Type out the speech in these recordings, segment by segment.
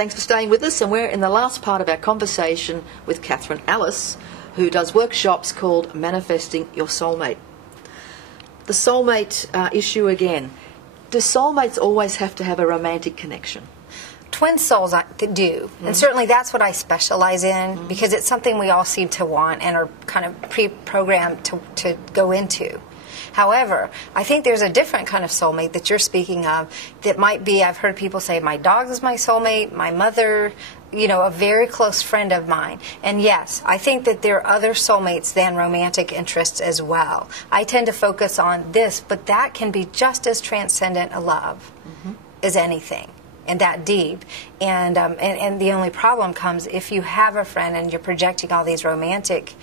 Thanks for staying with us, and we're in the last part of our conversation with Catherine Ellis, who does workshops called Manifesting Your Soulmate. The soulmate issue again. Do soulmates always have to have a romantic connection? Twin souls do, and certainly that's what I specialize in, because it's something we all seem to want and are kind of pre-programmed to go into. However, I think there's a different kind of soulmate that you're speaking of that might be, I've heard people say, my dog is my soulmate, my mother, you know, a very close friend of mine. And yes, I think that there are other soulmates than romantic interests as well. I tend to focus on this, but that can be just as transcendent a love as anything. And that deep, and the only problem comes if you have a friend and you're projecting all these romantic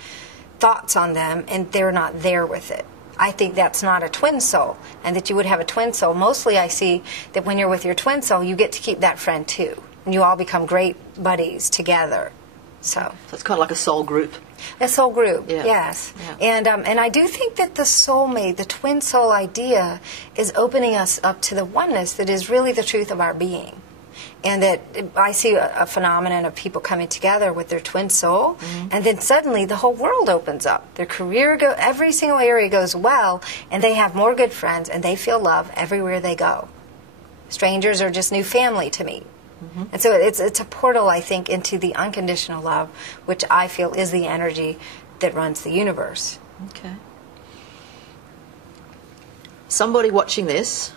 thoughts on them and they're not there with it. I think that's not a twin soul, and that you would have a twin soul. Mostly I see that when you're with your twin soul, you get to keep that friend too, and you all become great buddies together. So it's kind of like a soul group. A soul group, yeah. Yes. Yeah. And I do think that the soulmate, the twin soul idea, is opening us up to the oneness that is really the truth of our being. And that I see a phenomenon of people coming together with their twin soul, and then suddenly the whole world opens up. Their career, every single area goes well, and they have more good friends, and they feel love everywhere they go. Strangers are just new family to meet. And so it's a portal, I think, into the unconditional love, which I feel is the energy that runs the universe. Okay. Somebody watching this,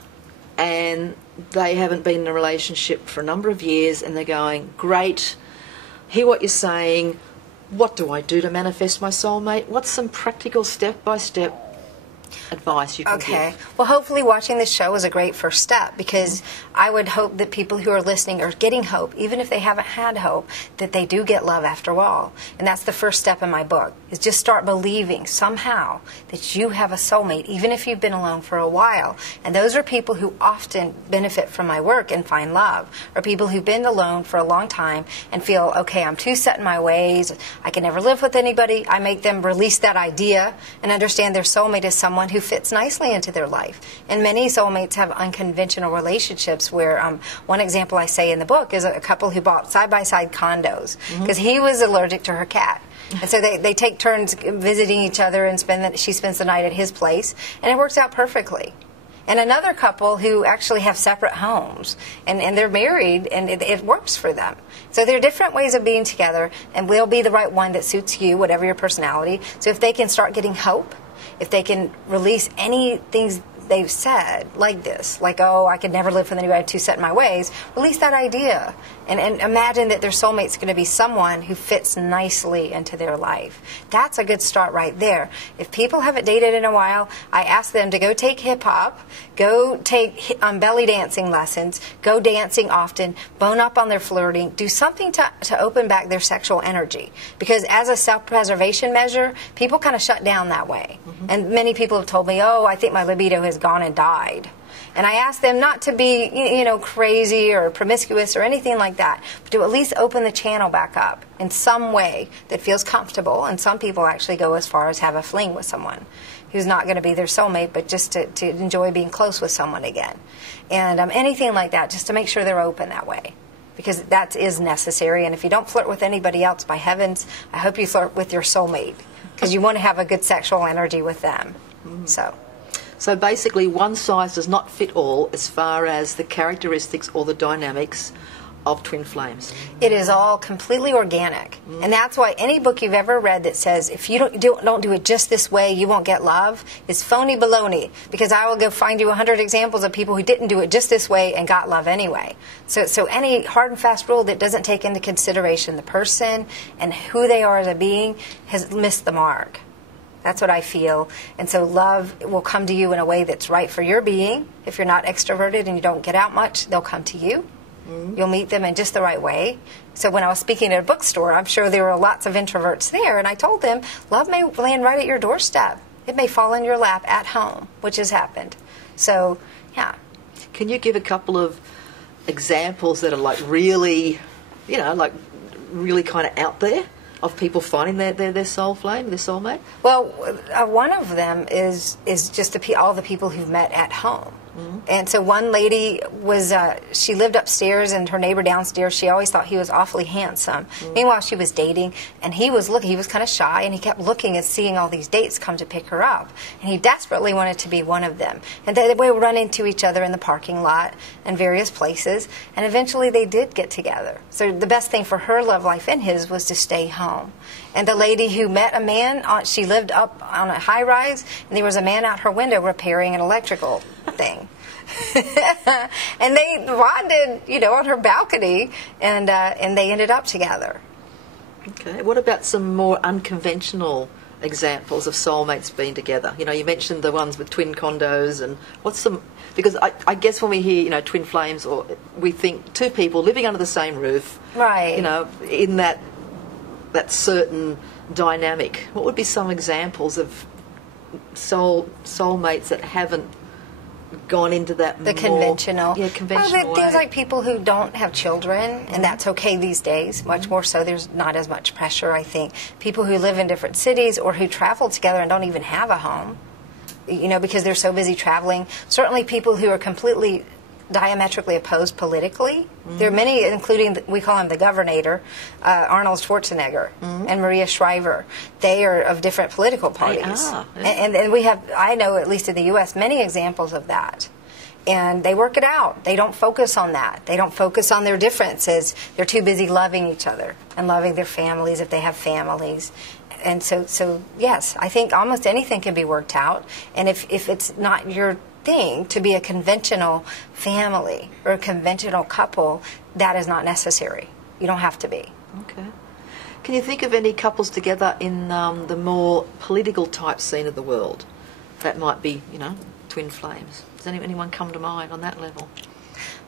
and they haven't been in a relationship for a number of years, and they're going, great, hear what you're saying, what do I do to manifest my soulmate? What's some practical step-by-step advice you can give? Well, hopefully watching this show is a great first step, because I would hope that people who are listening are getting hope, even if they haven't had hope, that they do get love after all. And that's the first step in my book, is just start believing somehow that you have a soulmate, even if you've been alone for a while. And those are people who often benefit from my work and find love, or people who've been alone for a long time and feel, okay, I'm too set in my ways, I can never live with anybody. I make them release that idea and understand their soulmate is someone who fits nicely into their life. And many soulmates have unconventional relationships where, one example I say in the book is a couple who bought side-by-side condos because he was allergic to her cat. And so they take turns visiting each other, and she spends the night at his place, and it works out perfectly. And another couple who actually have separate homes, and they're married, and it works for them. So there are different ways of being together, and will be the right one that suits you, whatever your personality. So if they can start getting hope, if they can release any things they've said, like this, like, oh, I could never live with anybody, I'm too set in my ways, release that idea and imagine that their soulmate's going to be someone who fits nicely into their life. That's a good start right there. If people haven't dated in a while, I ask them to go take hip-hop, go take belly dancing lessons, go dancing often, bone up on their flirting, do something to open back their sexual energy. Because as a self-preservation measure, people kind of shut down that way. And many people have told me, oh, I think my libido has gone and died. And I ask them not to be, crazy or promiscuous or anything like that, but to at least open the channel back up in some way that feels comfortable. And some people actually go as far as have a fling with someone who's not going to be their soulmate, but just to enjoy being close with someone again. And anything like that, just to make sure they're open that way, because that is necessary. And if you don't flirt with anybody else, by heavens, I hope you flirt with your soulmate, because you want to have a good sexual energy with them. So basically, one size does not fit all as far as the characteristics or the dynamics of twin flames. It is all completely organic. And that's why any book you've ever read that says, if you don't do it just this way, you won't get love, is phony baloney. Because I will go find you 100 examples of people who didn't do it just this way and got love anyway. So any hard and fast rule that doesn't take into consideration the person and who they are as a being has missed the mark. That's what I feel. And so love will come to you in a way that's right for your being. If you're not extroverted and you don't get out much, they'll come to you. You'll meet them in just the right way. So when I was speaking at a bookstore, I'm sure there were lots of introverts there, and I told them, love may land right at your doorstep. It may fall in your lap at home, which has happened. So, yeah. Can you give a couple of examples that are really kind of out there, of people finding their soul flame, their soulmate? Well, one of them is just all the people who've met at home. And so one lady was, she lived upstairs, and her neighbor downstairs, she always thought he was awfully handsome. Meanwhile, she was dating, and he was kind of shy, and he kept looking and seeing all these dates come to pick her up. And he desperately wanted to be one of them. And they would run into each other in the parking lot and various places, and eventually they did get together. So the best thing for her love life and his was to stay home. And the lady who met a man, she lived up on a high rise, and there was a man out her window repairing an electrical thing. And they bonded, on her balcony, and they ended up together. Okay. What about some more unconventional examples of soulmates being together? You mentioned the ones with twin condos, and what's some... Because I guess when we hear, twin flames, or we think two people living under the same roof, right? In that certain dynamic. What would be some examples of soulmates that haven't gone into that conventional conventional way? Things like people who don't have children, and that's okay these days, much more so. There's not as much pressure, I think. People who live in different cities or who travel together and don't even have a home, because they're so busy traveling. Certainly people who are completely diametrically opposed politically. There are many, including, we call him the Governator, Arnold Schwarzenegger and Maria Shriver. They are of different political parties. And we have, I know, at least in the U.S., many examples of that. And they work it out. They don't focus on that. They don't focus on their differences. They're too busy loving each other and loving their families if they have families. And so yes, I think almost anything can be worked out. And if it's not your thing to be a conventional family or a conventional couple, that is not necessary. You don't have to be. Okay. Can you think of any couples together in the more political type scene of the world that might be, twin flames? Does anyone come to mind on that level?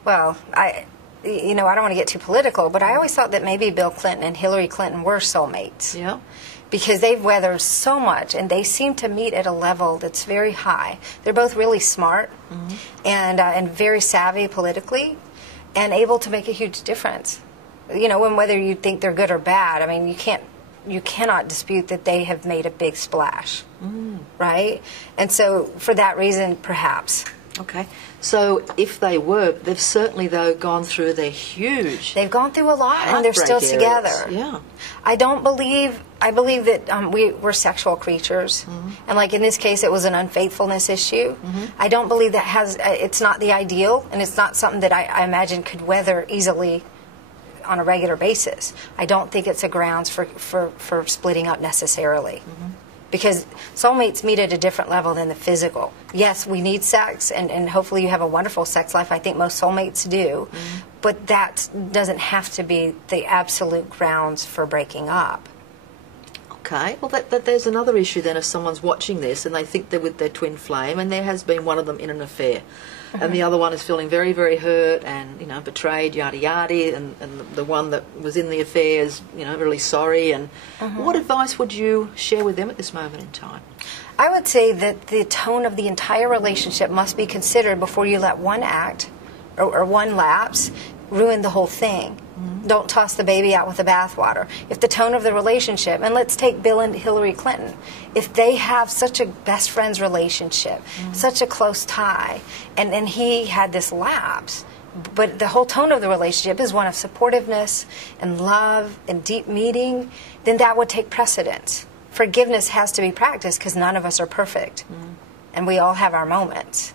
Well, I don't want to get too political, but I always thought that maybe Bill Clinton and Hillary Clinton were soulmates. Yeah. Because they've weathered so much, and they seem to meet at a level that's very high. They're both really smart and very savvy politically, and able to make a huge difference. When whether you think they're good or bad, I mean, you cannot dispute that they have made a big splash, right? And so, for that reason, perhaps. Okay. So if they were, they've certainly, though, gone through their huge... They've gone through a lot, and they're still together. Yeah. I believe that we're sexual creatures. And like in this case, it was an unfaithfulness issue. I don't believe that it's not the ideal, and it's not something that I imagine could weather easily on a regular basis. I don't think it's a grounds for splitting up necessarily. Because soulmates meet at a different level than the physical. Yes, we need sex, and hopefully you have a wonderful sex life. I think most soulmates do. But that doesn't have to be the absolute grounds for breaking up. Okay, well, there's another issue then if someone's watching this and they think they're with their twin flame and there has been one of them in an affair and the other one is feeling very, very hurt and, betrayed, yada yada, and the one that was in the affair is, really sorry. And what advice would you share with them at this moment in time? I would say that the tone of the entire relationship must be considered before you let one act or one lapse ruin the whole thing. Don't toss the baby out with the bathwater. If the tone of the relationship, and let's take Bill and Hillary Clinton, if they have such a best friends relationship, such a close tie, and he had this lapse, but the whole tone of the relationship is one of supportiveness and love and deep meeting, then that would take precedence. Forgiveness has to be practiced because none of us are perfect. And we all have our moments.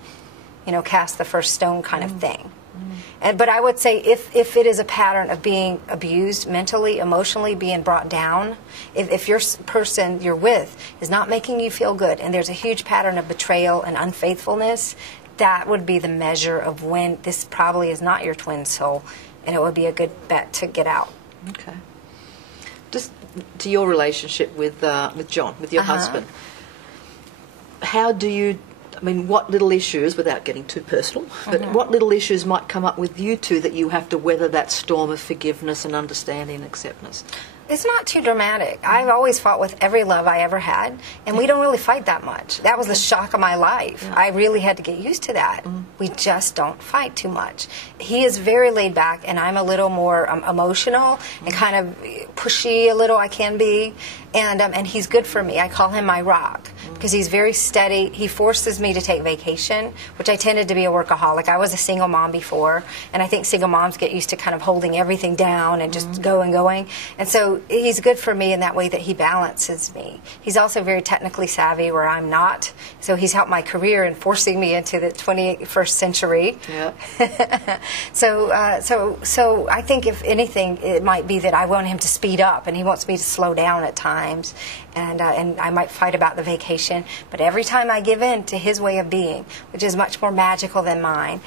Cast the first stone kind of thing. But I would say if it is a pattern of being abused mentally, emotionally, being brought down, if your person you're with is not making you feel good and there's a huge pattern of betrayal and unfaithfulness, that would be the measure of when this probably is not your twin soul, and it would be a good bet to get out. Okay. Just to your relationship with John, with your husband, how do you... what little issues, without getting too personal, but what little issues might come up with you two that you have to weather that storm of forgiveness and understanding and acceptance? It's not too dramatic. I've always fought with every love I ever had, and we don't really fight that much. That was the shock of my life. Yeah. I really had to get used to that. We just don't fight too much. He is very laid back, and I'm a little more emotional and kind of pushy a little, I can be, and he's good for me. I call him my rock because he's very steady. He forces me to take vacation, which I tended to be a workaholic. I was a single mom before, and I think single moms get used to kind of holding everything down and just going. And so he's good for me in that way that he balances me. He's also very technically savvy where I'm not. So he's helped my career in forcing me into the 21st century. Yeah. So I think if anything, it might be that I want him to speed up, and he wants me to slow down at times. And I might fight about the vacation, but every time I give in to his way of being, which is much more magical than mine,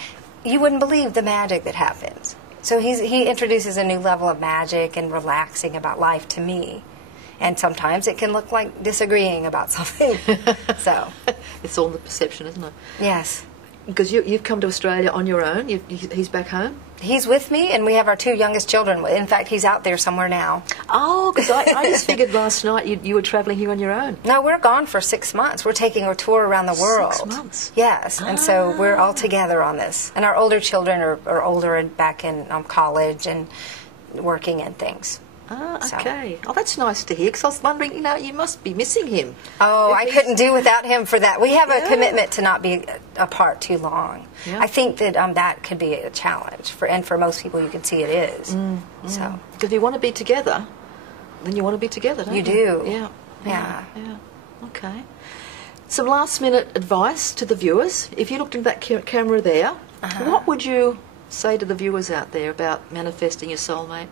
you wouldn't believe the magic that happens. So he introduces a new level of magic and relaxing about life to me. And sometimes it can look like disagreeing about something. So It's all in the perception, isn't it? yes. Because you've come to Australia on your own. He's back home. He's with me, and we have our 2 youngest children. In fact, he's out there somewhere now. Oh, because I just figured last night you were travelling here on your own. No, we're gone for 6 months. We're taking a tour around the world. 6 months? Yes, and so we're all together on this. And our older children are older and back in college and working and things. Ah, So. okay. Oh, that's nice to hear, because I was wondering, you must be missing him. Oh, If I he's- couldn't do without him for that. We have a Yeah. commitment to not be apart too long. Yeah. I think that that could be a challenge, and for most people you can see it is. So Because if you want to be together, then you want to be together, don't you? You do. Yeah. Yeah. Okay. Some last-minute advice to the viewers. If you looked in that camera there, what would you say to the viewers out there about manifesting your soulmate?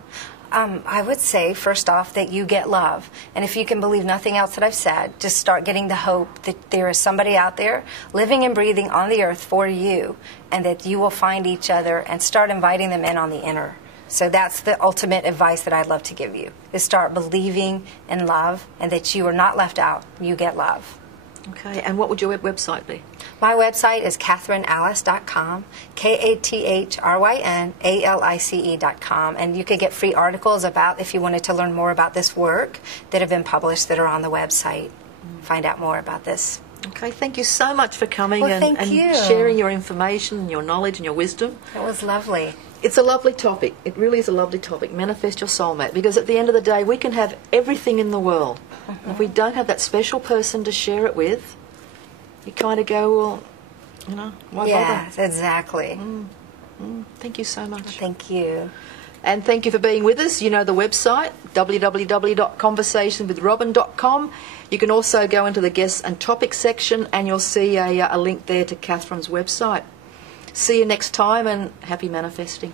I would say, first off, that you get love. And if you can believe nothing else that I've said, just start getting the hope that there is somebody out there living and breathing on the earth for you, and that you will find each other, and start inviting them in on the inner. So that's the ultimate advice that I'd love to give you, is start believing in love, and that you are not left out. You get love. Okay, and what would your website be? My website is KatherineAlice.com, KathrynaLice.com, and you could get free articles about, if you wanted to learn more about this work, that have been published that are on the website. Find out more about this. Okay, thank you so much for coming Well, and thank you. sharing your information and your knowledge and your wisdom. It was lovely. It's a lovely topic. It really is a lovely topic. Manifest your soulmate. Because at the end of the day, we can have everything in the world. And if we don't have that special person to share it with, you kind of go, well, why Yes, exactly. bother? Thank you so much. Thank you. And thank you for being with us. You know the website, www.conversationwithrobin.com. You can also go into the guests and topics section, and you'll see a link there to Catherine's website. See you next time, and happy manifesting.